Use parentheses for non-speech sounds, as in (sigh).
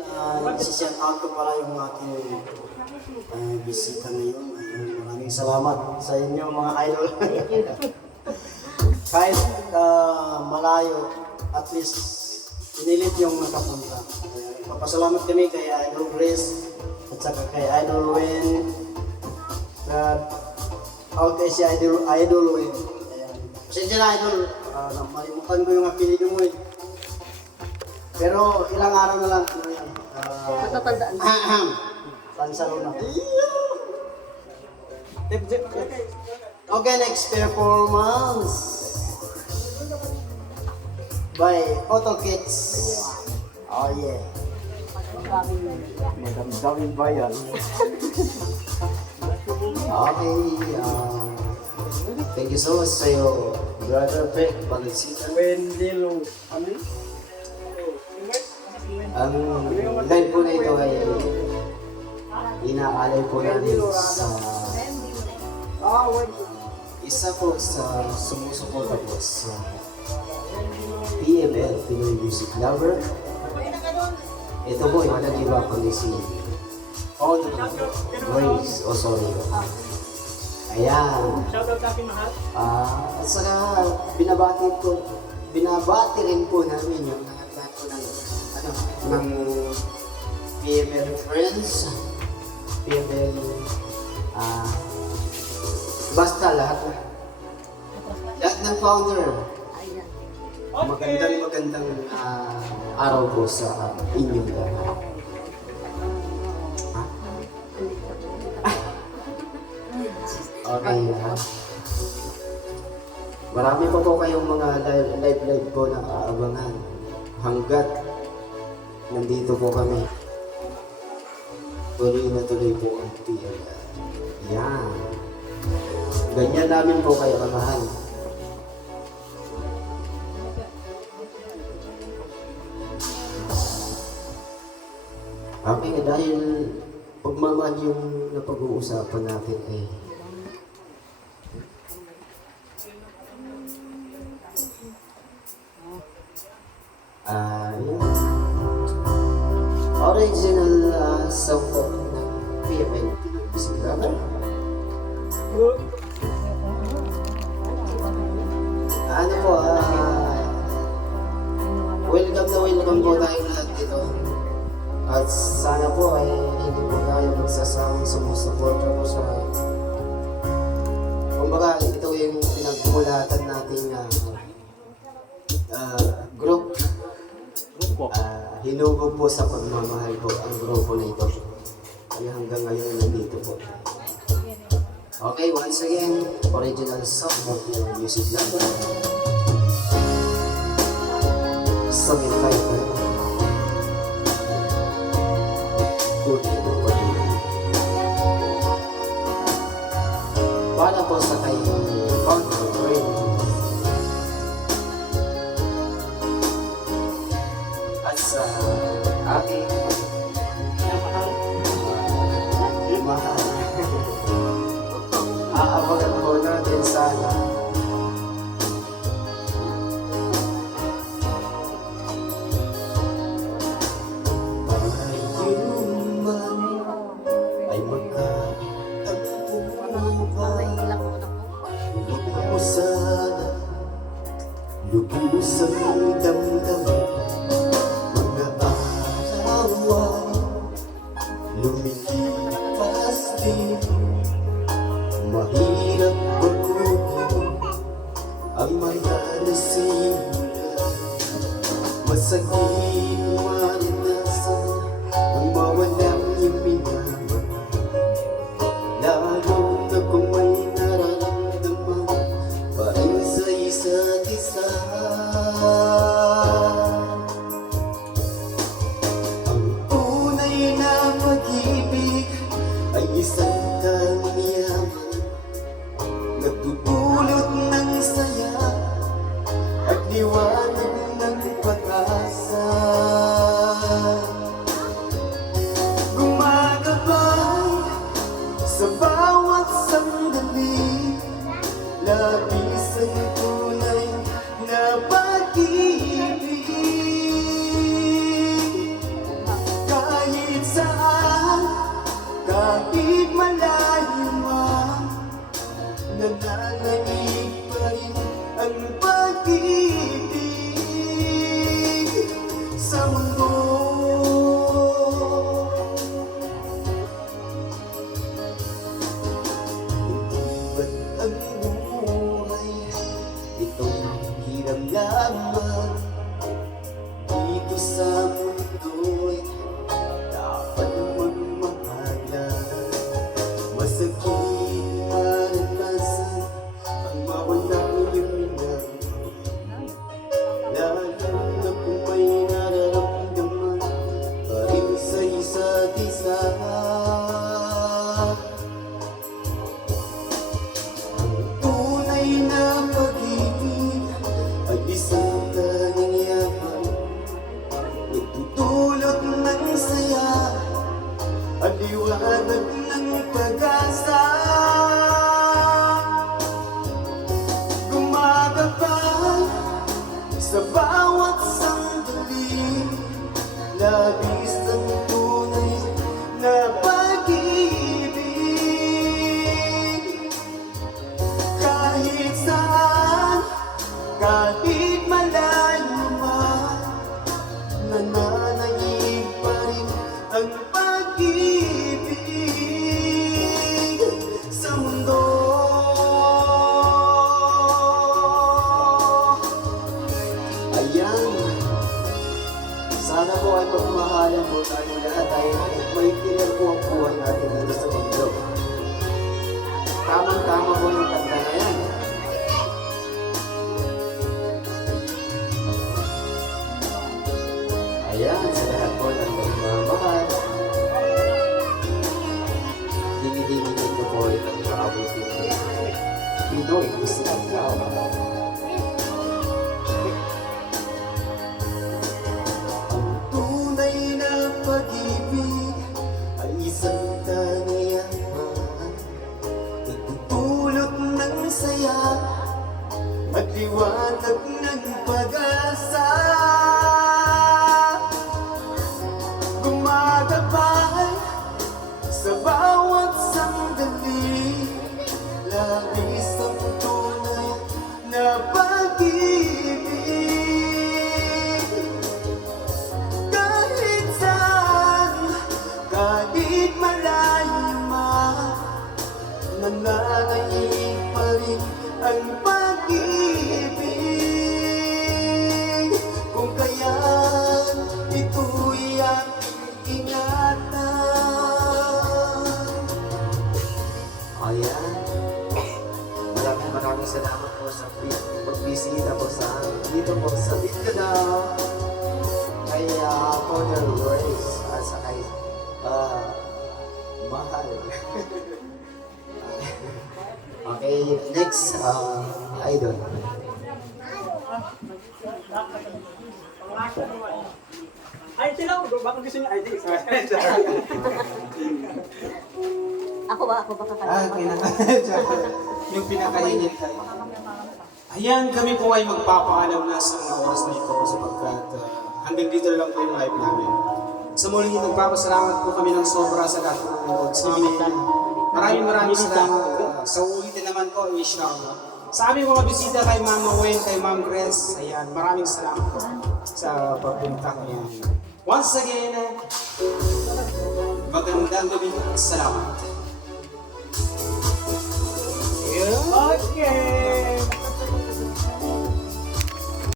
Uh, Isi-shout out ko pala yung aking uh, bisita ngayon. Ayun, maraming salamat sa inyo mga idol. (laughs) Kahit uh, malayo, at least pinilit yung nakapunta. Ayun, Papasalamat kami kay Idol Grace at saka kay Idol Wen. At okay si Idol, Idol. Ayan. Pasensya na Idol, uh, malimutan ko yung apelido mo eh. Pero ilang araw na lang. Ano ah, Matatandaan. Ahem. Pansaro na. Okay, next performance. By Auto Kids. Oh yeah. Magandang bayan. Okay. ah, thank you so much sa iyo, Brother Peck Balansita. Wendelo. Ano yun? Ang live po na ito ay inaalay po namin sa isa po sa sumusuporta po sa PML, Pinoy Music Lover. Ito po yung nag-iba ko ni si Audrey Grace Osorio. Ayan. Shoutout akin mahal. Ah, at saka binabati ko, binabati rin po namin yung ano, ng PML Friends, PML, ah, basta lahat na. Lahat ng founder, magandang magandang ah, araw po sa inyong lahat. Okay ha. Marami pa po kayong mga live live, live po na aabangan hanggat nandito po kami. Tuloy na tuloy po ang PLR. Yan. Ganyan namin po kayo kamahal. Okay, dahil pagmamahal yung napag-uusapan natin eh. Ah, yun. Uh, po ng PMN Music Lover. Ano po, ah, welcome na welcome po tayong lahat dito. At sana po ay hindi po tayo magsasawang sumusuporta po sa Kumbaga, ito yung pinagmulatan natin na ah, group. Grupo. Ah, hinugog po sa pagmamahal po ang grupo na ito. Kaya hanggang ngayon ay nandito po. Okay, once again, original song of your music lover. Song in sa aking 你死不 at liwanag ng dito po sa Mindanao kay uh, Colonel Royce at sa kay uh, Mahal. okay, next, uh, idol. Ay, sila, baka gusto niya ID. Ako ba? Ako ba Ah, kakalimutan? (laughs) yung pinakahinit. Ayan, kami po ay magpapaalam na sa mga oras na ito sapagkat uh, hanggang dito lang po yung live namin. Sa muli, nagpapasalamat po kami ng sobra sa lahat ng nanonood sa amin. Maraming maraming salamat po. Sa ulitin naman po, inshallah. Sa aming mga bisita kay Ma'am Owen, kay Ma'am Grace, ayan, maraming salamat po sa pagpunta ngayon. Once again, magandang gabi salamat. Okay.